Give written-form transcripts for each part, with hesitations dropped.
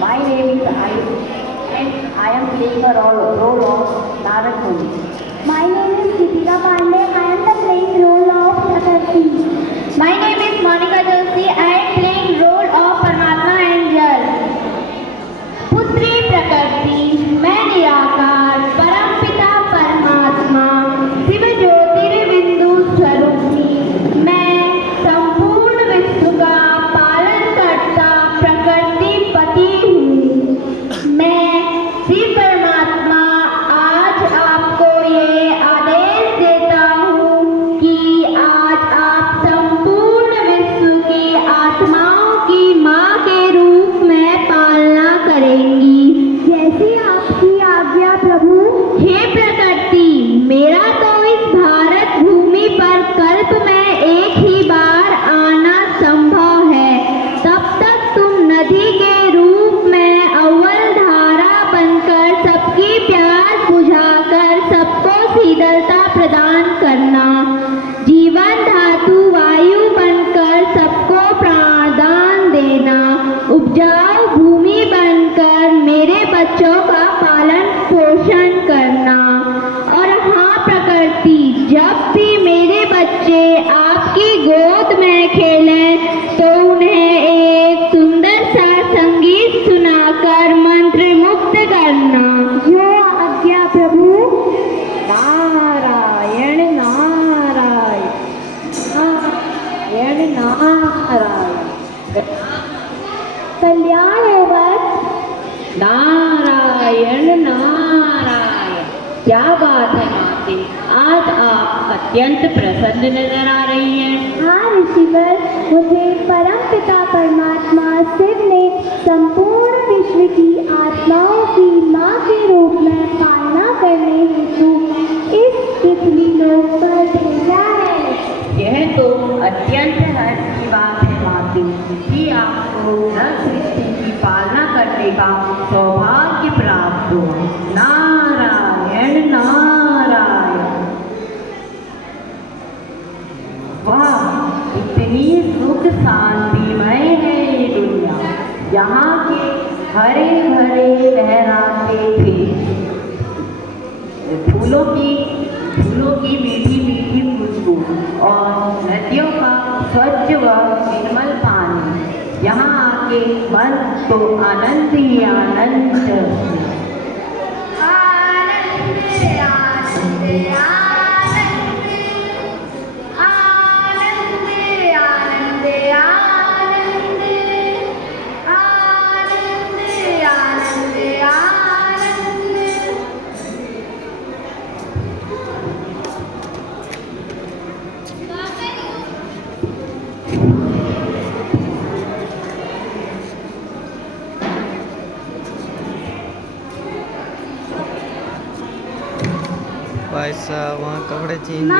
My name is Ayush and I am playing a role of Narad Muni. My name is Deepika Pandey. I am the playing role of Prakriti. My name is Monica Joshi. I am playing role of Paramatma Angel. पुत्री प्रकृति मैं निराकार परमपिता परमात्मा शिव ज्योतिर्बिंदु स्वरूपी मैं संपूर्ण विश्व का पालन करता प्रकृति पति हूँ। मैं शिव परमात्मा आज आपको ये आदेश देता हूँ कि आज आप संपूर्ण विश्व की आत्माओं की माँ के रूप में पालना करेंगी। जैसी आपकी आज्ञा प्रभु। हे प्रकृति मेरा तो इस भारत भूमि पर कल्प में एक ही बार आना संभव है, तब तक तुम नदी के रूप में अव्वल धारा बनकर सबकी प्यास बुझाकर सबको शीतलता प्रदान करना, जीवन धातु वायु बनकर सबको प्राणदान देना, उपजाऊ भूमि बनकर मेरे बच्चों का पालन पोषण करना। और हाँ प्रकृति जब भी मेरे बच्चे आपकी गोद में खेलें तो उन्हें एक सुंदर सा संगीत सुनाकर मंत्र मुक्त करना। जो आज्ञा प्रभु। नारायण नारायण नारायण नारायण कल्याण होगा। नारायण नारायण। क्या बात है माते, आज आप अत्यंत प्रसन्न नजर आ रही हैं। हाँ ऋषिवर, मुझे परम पिता परमात्मा शिव ने संपूर्ण विश्व की आत्माओं की माँ के रूप में पालना करने हेतु इस पृथ्वी लोक पर भेजा है। यह तो अत्यंत हर्ष की बात है माते कि आपको नर सृष्टि की पालना करने का सौभाग्य प्राप्त हो। नारायण नारायण। वाह, इतनी सुख शांतिमय है ये दुनिया। यहाँ के हरे भरे लहराते थे फूलों की मीठी मीठी खुशबू और नदियों का स्वच्छ व निर्मल पानी। यहाँ आके मन तो आनंद ही आनंद। भाई साहब वहाँ कपड़े चेंज।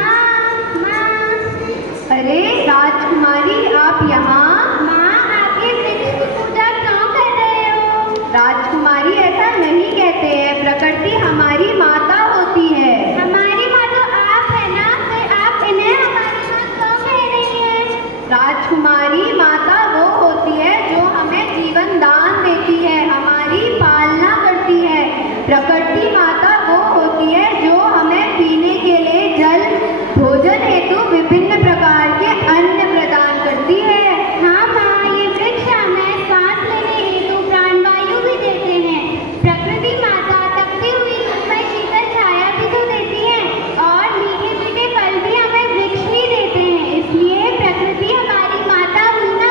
अरे राजकुमारी आप यहाँ। माँ आके वृक्ष की पूजा क्यों कर रहे हो? राजकुमारी ऐसा नहीं कहते हैं, प्रकृति हमारी माता होती है। हमारी माँ तो आप है ना, फिर आप इन्हें हमारी माँ क्यों कह रही हैं? राजकुमारी माता वो होती है जो हमें जीवन दान देती है, हमारी पालना करती है। प्रकृति माता वो होती है जो हमें पीने के लिए जल भोजन हेतु विभिन्न प्रकार के अन्न प्रदान करती है। हाँ माँ, ये वृक्ष हमें सांस लेने हेतु प्राणवायु भी देते हैं। प्रकृति माता तपती हुई धूप में शीतल छाया भी तो देती है और मीठे मीठे फल भी हमें वृक्ष ही देते हैं। इसलिए प्रकृति हमारी माता हुई ना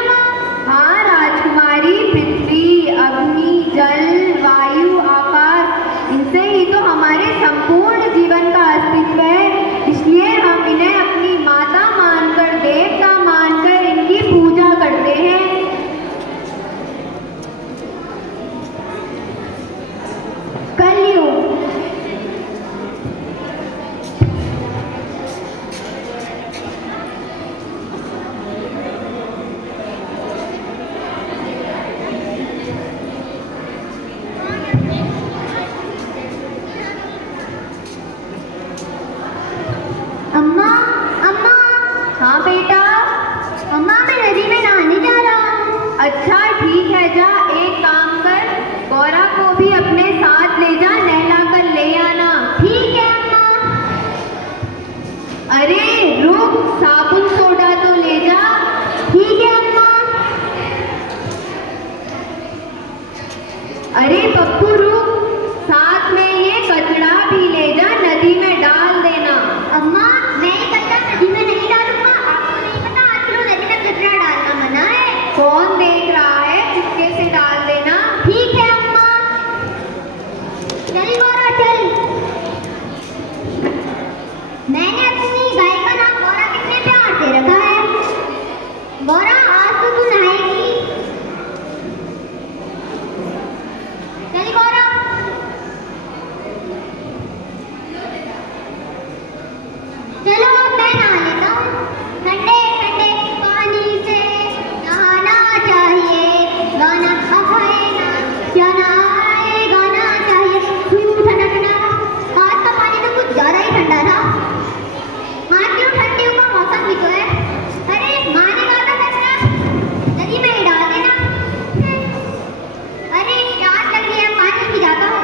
नहाएगी? चल गौरव। चलो मैं नहा लेता हूँ। ठंडे ठंडे पानी से नहाना चाहिए, गाना है ना, गाना है, गाना चाहिए। क्यों ठंडा ठंडा? आज का पानी तो कुछ ज्यादा ही ठंडा था। आज क्यों ठंडियों का मौसम भी तो है। अरे माँ ने कहा था ठंडा, नदी में ही डाल देना। अरे प्यास लग रही है, पानी पी जाता हूँ।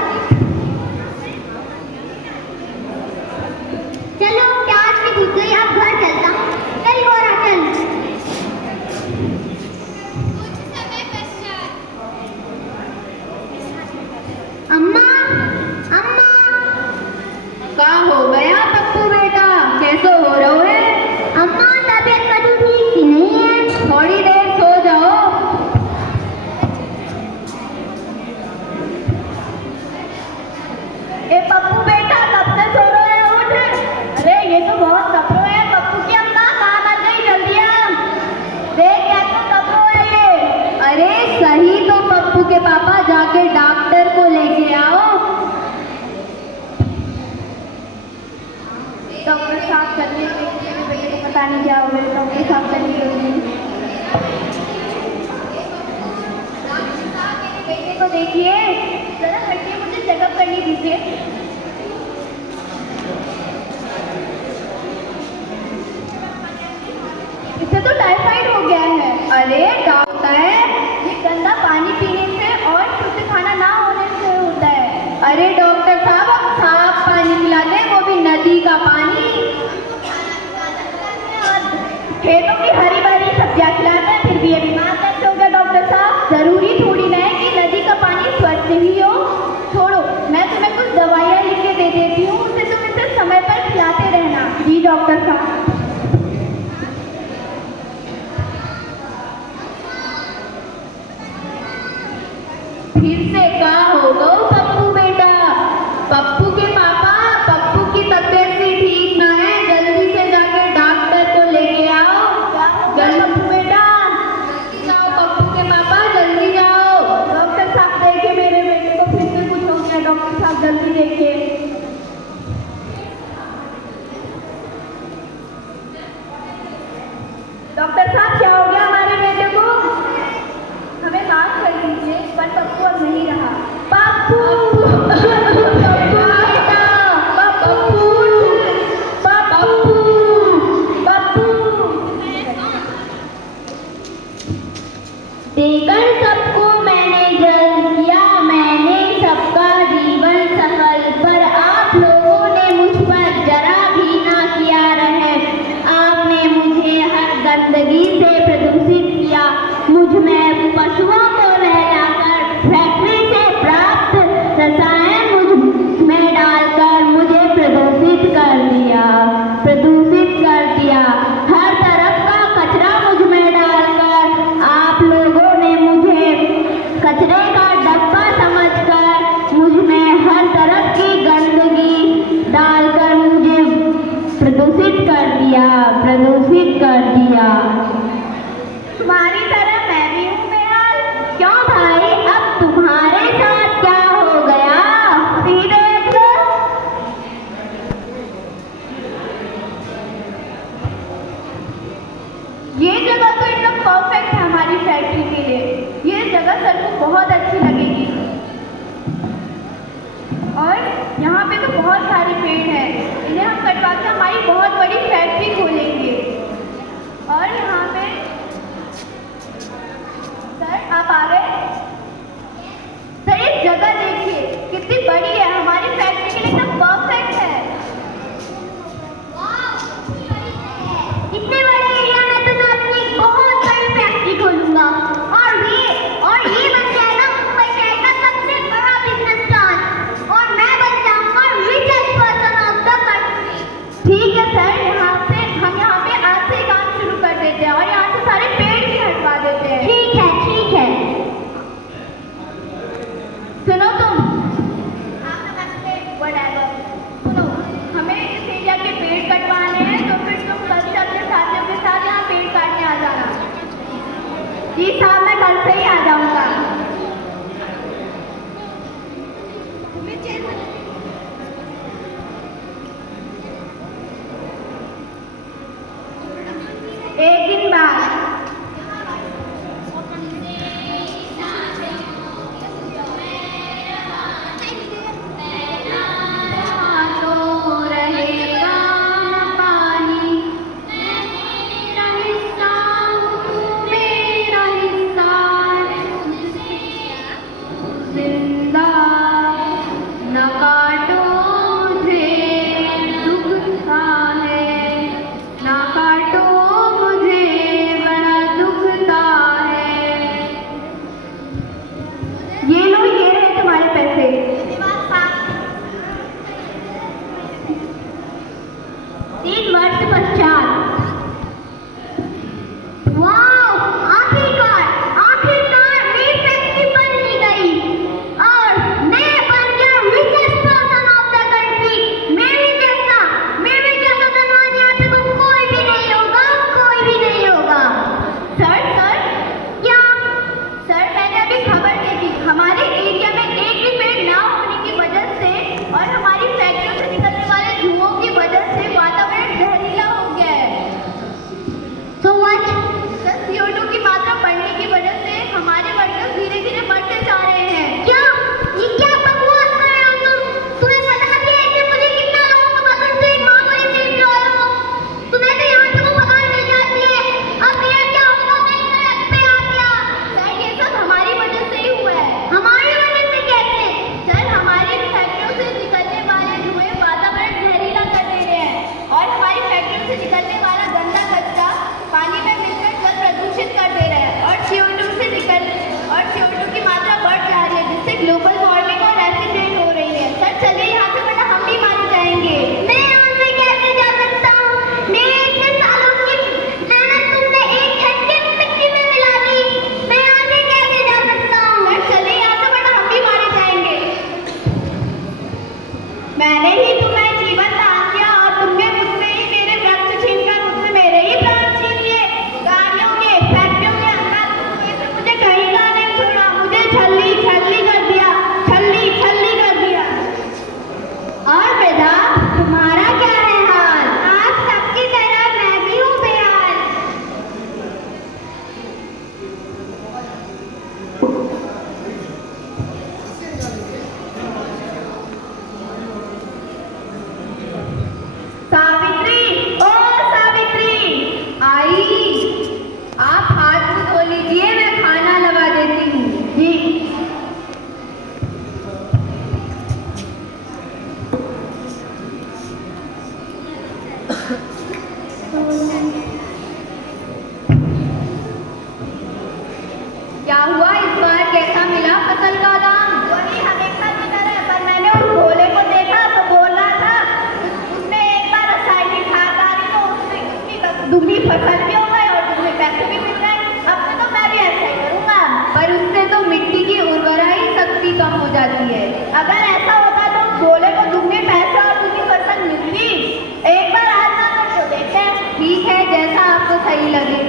चलो प्यास भी बुझ गई, अब घर चलता हूँ। चल गोरा चल। अम्मा, अम्मा। का हो गया पप्पू बेटा, कैसे हो रहे है? अम्मा तबीयत कभी ठीक सी नहीं है। थोड़ी देर सो जाओ। ए पप्पू बेटा, कब से सो रहे हो? उठ। अरे ये तो बहुत कपड़ो है। पप्पू की अम्मा कहाँ मर गई? जल्दी आ देख, कैसे कपड़ो है ये। अरे सही तो पप्पू के पापा, जाके डॉक्टर को लेके आओ। डॉक्टर साहब करने के लिए बेटे को पता नहीं क्या हो गया। डॉक्टर साहब करने के लिए बेटे को देखिए जरा, हटिए, मुझे चेकअप करने दीजिए। इसे तो टाइफाइड हो गया है। अरे डॉक्टर, ये गंदा पानी पीने से और शुद्ध खाना ना होने से होता है। अरे डॉक्टर साहब, आप साफ पानी पिलाते हैं, वो भी नदी का पानी। खेतों की हरी भरी सब्जियां खिलाते हैं, फिर भी ये बीमार कैसे हो गया? डॉक्टर साहब, जरूरी थोड़ी ना है कि नदी का पानी स्वच्छ ही हो। छोड़ो, मैं तुम्हें कुछ दवाइयाँ लिख के दे देती हूँ, उसे तुम इसे समय पर खिलाते रहना। जी डॉक्टर साहब। फिर से का हो गो पप्पू बेटा? पप्पू के पापा, पप्पू की तबीयत भी ठीक ना है, जल्दी से जाके डॉक्टर को लेके आओ। जल्दी पप्पू बेटा, जल्दी जाओ। पप्पू के पापा जल्दी जाओ। डॉक्टर साहब देखिए, मेरे बेटे को फिर से कुछ हो गया। डॉक्टर साहब जल्दी देखिए। डॉक्टर साहब क्या हो गया हमारे बेटे को? हमें माफ कर दीजिए, पर पप्पू अब नहीं रहा। पप्पू, पप्पू बेटा, पप्पू, पप्पू, पप्पू। देकर सबको मैंने जल किया, मैंने सबका जीवन सफल, पर आप लोगों ने मुझ पर जरा भी ना किया रहम। आपने मुझे हर गंदगी से प्रदूषित किया, मुझ में पशुओं को नहलाकर फैक्ट्री से प्राप्त रसायन मुझ में डालकर मुझे प्रदूषित कर दिया, प्रदूषित कर दिया। हर तरफ का कचरा मुझ में डालकर आप लोगों ने मुझे कचरे का डब्बा समझकर मुझ में हर तरफ की गंदगी डालकर मुझे प्रदूषित कर दिया, प्रदूषित कर दिया। तुम्हारी तरह मैं भी हूँ बेहाल। क्यों भाई, अब तुम्हारे साथ क्या हो गया? सीधे तो ये जगह तो एकदम परफेक्ट है हमारी फैक्ट्री के लिए। ये जगह सर को बहुत अच्छी लगेगी। और यहाँ पे तो बहुत सारे पेड़ हैं, इन्हें हम कटवा के हमारी बहुत बड़ी फैक्ट्री खोलेंगे। और यहाँ पे सर आप आ गए? सर ये जगह देखिए कितनी बड़ी है, हमारी फैक्ट्री के लिए एकदम परफेक्ट है। इतने बड़े एरिया में तो मैं अपनी एक बहुत बड़ी फैक्ट्री खोलूंगा, और ये बन जाएगा मुंबई शहर का सबसे बड़ा बिजनेस प्लान, और मैं बन जाऊंगा richest person of the country. ठीक है सर, हम यहाँ पे आज से काम शुरू कर देते हैं और यहाँ से सारे पेड़ भी हटवा देते हैं। ठीक है, ठीक है। सुनो तुम, जी साहब, मैं कल से ही आ जाऊंगा। एक दिन बाद क्या हुआ इस बार, कैसा मिला फसल का दाम? वही हमेशा की तरह, पर मैंने उस भोले को देखा तो बोल रहा था उसने एक बार रासायनिक खाद डाली तो उसकी दुगनी फसल भी हो गई और दुगने पैसे भी मिल गए। अब से तो मैं भी ऐसा ही करूँगा। पर उससे तो मिट्टी की उर्वरा ही शक्ति कम हो जाती है। अगर ऐसा होता तो भोले को दुगने पैसे और दुगनी फसल मिलती। एक बार आजमा कर तो देखें। ठीक है, जैसा आपको सही लगे।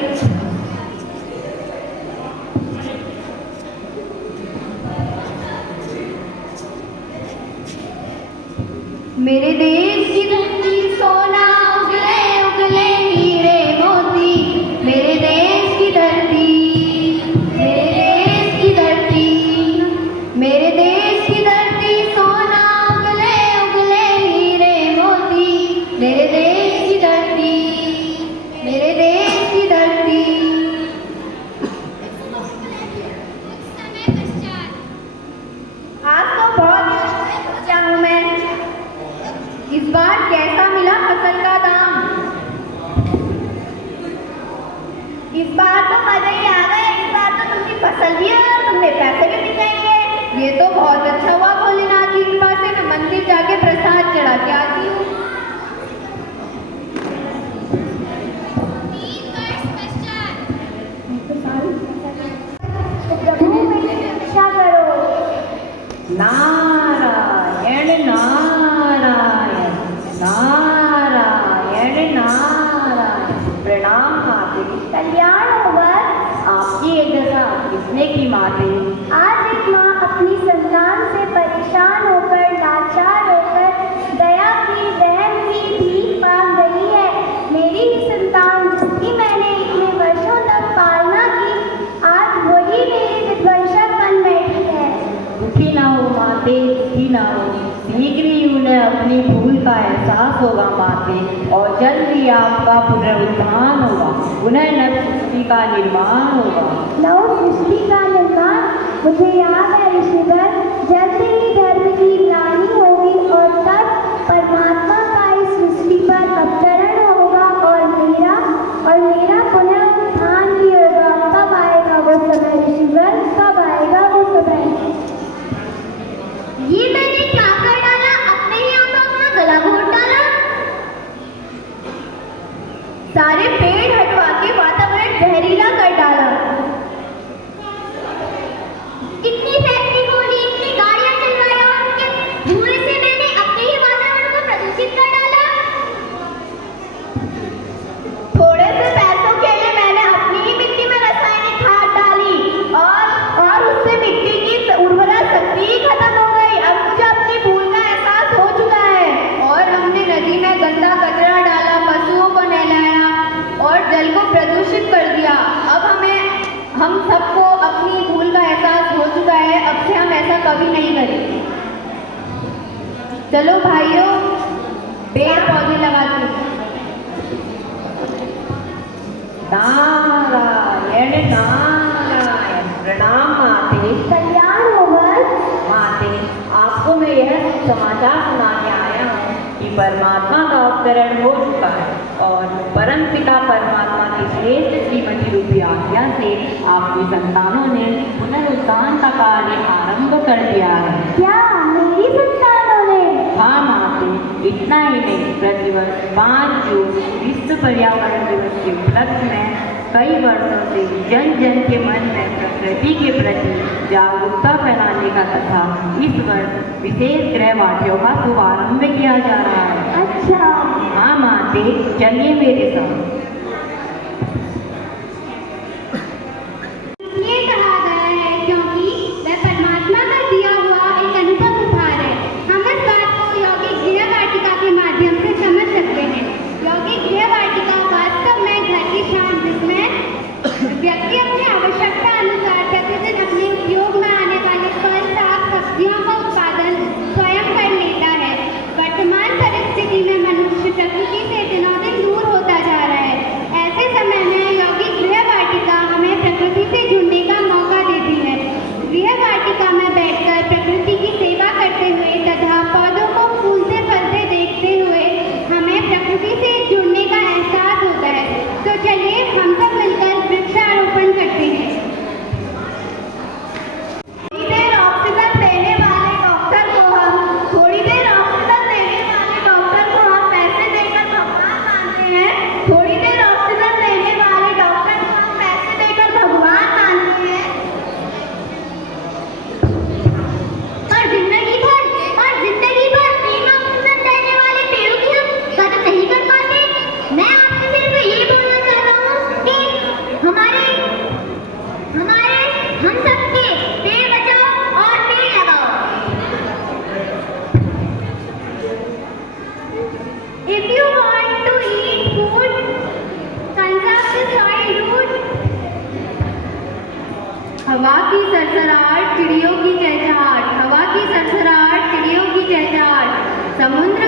मेरे देश की धरती सोना उगले उगले हीरे मोती। मेरे देश की धरती, मेरे देश की धरती, मेरे देश की धरती सोना उगले उगले हीरे मोती। मेरे देश की धरती, मेरे देश की धरती। आज तो बहुत खुश हूँ मैं। इस बार पूछने की माते। आज एक माँ अपनी संतान से परेशान होकर, लाचार होकर, दया की, रहम की भीख मांग रही है। मेरी ही संतान जिसकी मैंने इतने वर्षों तक पालना की, आज वही मेरी विध्वंसक बन बैठी है। दुखी ना हो माते, दुखी ना हो, शीघ्र ही उन्हें अपनी भूल का एहसास होगा माते, और जल्द ही आपका पुनरुत्थान होगा, पुनः नव सृष्टि का निर्माण होगा। नव सृष्टि का निर्माण, मुझे याद है ऋषिवर, जल्द ही धर्म की ग्लानि होगी और तब परमात्मा का इस सृष्टि पर अवतरण होगा और मेरा पुनः उत्थान भी होगा। कब आएगा वो समय ऋषिवर, कब आएगा वो समय? ये मैंने क्या कर डाला? अपने ही आंखों अपना गला घोट डाला। सारे पेड़ हटवा के वातावरण जहरीला कर डाला। इतनी फैक्ट्री खोली, इतनी गाड़ियां चलवाई और उनके धुएं से मैंने अपने ही वातावरण को प्रदूषित कर डाला। थोड़े से पैसों के लिए मैंने अपनी ही मिट्टी में रासायनिक खाद डाली और उससे मिट्टी की उर्वरा शक्ति ही खत्म हो गई। अब मुझे अपनी भूल का एहसास हो चुका है। और हमने नदी में गंदा कचरा डाला, पशुओं को नहलाया और जल को प्रदूषित कर दिया। अब हम सबको अपनी भूल का एहसास हो चुका है। अब से हम ऐसा कभी नहीं करेंगे। चलो भाइयों, पेड़ पौधे लगाते हैं। नारायण नारायण। प्रणाम माते। कल्याण हो बस। माते, आपको मैं यह समाचार सुनाने आया हूँ कि परमात्मा का अवतरण हो चुका है और परम पिता परमात्मा की श्रेष्ठ श्रीमती रूपी आज्ञा से आपकी संतानों ने पुनरुत्थान का कार्य आरंभ कर दिया है। क्या मेरी संतानों ने? हाँ माते, इतना ही नहीं, प्रतिवर्ष 5 जून विश्व पर्यावरण दिवस के उपलक्ष्य में कई वर्षों से जन जन के मन में प्रकृति के प्रति जागरूकता फैलाने का तथा इस वर्ष विशेष गृह वाटियों का शुभारंभ किया जा रहा है। अच्छा। हाँ माते, चलिए मेरे साथ। ये कहा गया है क्योंकि वह परमात्मा का दिया हुआ एक अनुभव उपहार है। हम इस बात को यौगिक गृह वाटिका के माध्यम से समझ सकते हैं। यौगिक गृह वाटिका वास्तव में घर की शान, जिसमें व्यक्ति अपनी आवश्यकता अनुसार प्रतिदिन अपने उपयोग में आने वाले फल, साग, सब्जियों का उत्पादन स्वयं कर लेता है। वर्तमान परिस्थिति में मनुष्य प्रकृति से दिनों दिन दूर होता जा रहा है। ऐसे समय में यौगिक गृह वाटिका हमें प्रकृति से जुड़ने का मौका देती है। गृह वाटिका में बैठकर प्रकृति की सेवा करते हुए तथा पौधों को फूलते फलते देखते हुए हमें प्रकृति से जुड़ने का एहसास होता है। तो चलिए हम सब मिलकर वृक्षारोपण करते हैं। थोड़ी देर ऑक्सीजन देने वाले डॉक्टर को हम पैसे देकर भगवान मानते हैं। थोड़ी देर ऑक्सीजन देने वाले डॉक्टर को हम पैसे देकर भगवान मानते हैं। और जिंदगी भर बिना ऑक्सीजन देने वाले पेड़ों की हम कदर नहीं कर पाते। मैं आपसे सिर्फ ये बोलना चाहता हूँ कि हम सबके पेड़ बचाओ और पेड़ लगाओ। If you want to eat food, conserve the soil root. हवा की सरसराहट, चिड़ियों की चहचहाट, हवा की सरसराहट, चिड़ियों की चहचहाट, समुद्र